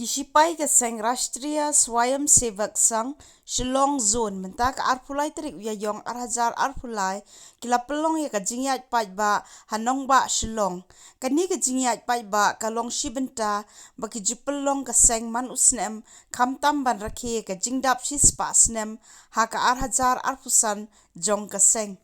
Kisipai ke Seng Rashtriya Swayam Sevak Sang Shillong Zone mentak arpulai terik yayong arhajar arpulai kila pelong ya kajingyat ba hanong ba Shillong kani kajingyat ba kalong shibenta baki jupelong ke Seng man usnem kamtam ban rakhe kajingdap shispa snem haka arhajar arpusan jong ke Seng.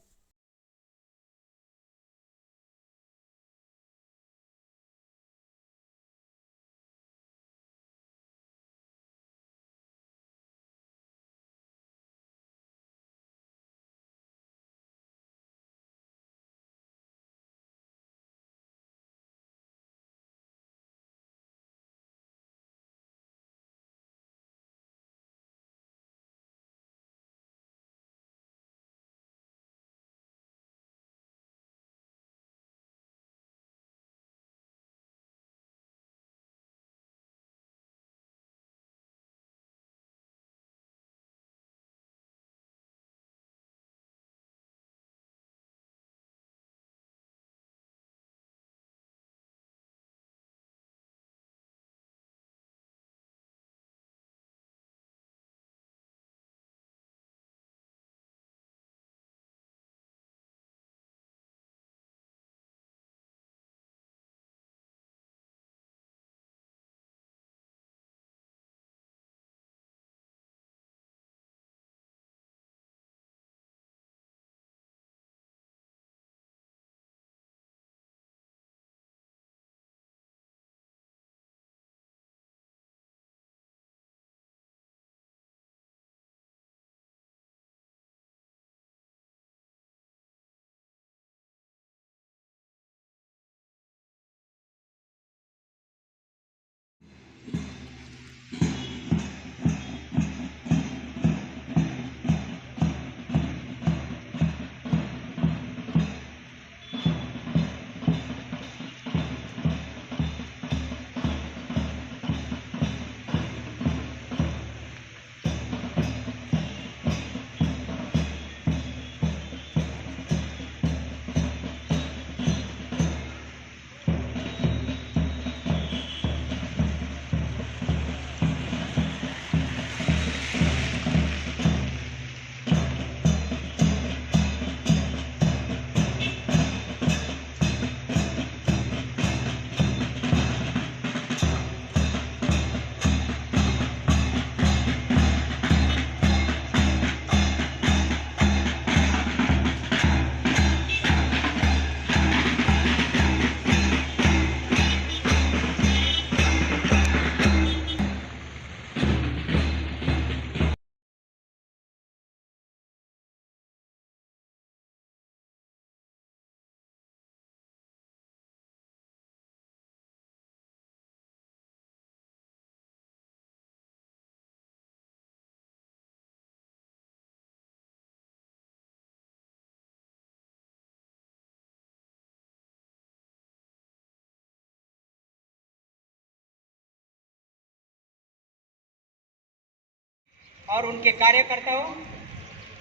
और उनके कार्यकर्ताओं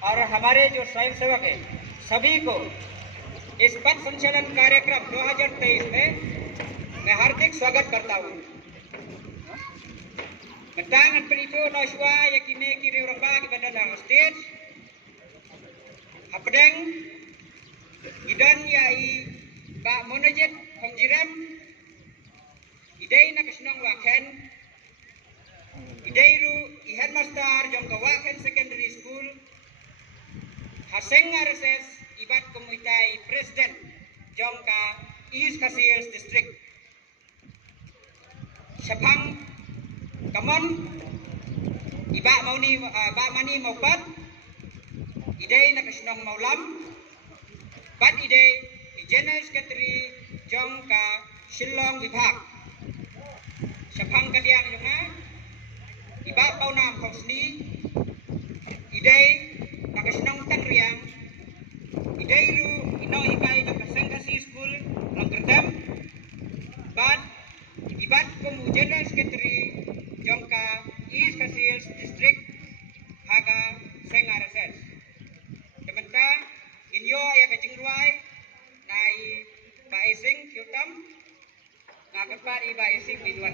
और हमारे जो स्वयंसेवक हैं सभी को इस पथ संचलन कार्यक्रम 2023 में मैं हार्दिक स्वागत करता हूँ। Mentangan penito no shwa yakine kiri uramba ki bandala stage apdeng idan yai ba monajet khongjiram idai na kisnong waken idai ru I headmaster jong ka waken secondary school haseng RSS ibat komunitai president jong ka East Kasiers district Shapang Kamon iba mauni ba mani maupat idei na kisnong maulam bat idei general secretary jong ka Shillong Vibhag Shapang kadiang jonga iba paunam khosni idei na kisnong tanriang idei ru ino ikai na kasangkasi school langkerdam bat ibat komu general secretary jongka East Kasiers district haga Seng RSS tementa inyo ya kajingruai nai ba ising kyutam ngakepat iba ising minuan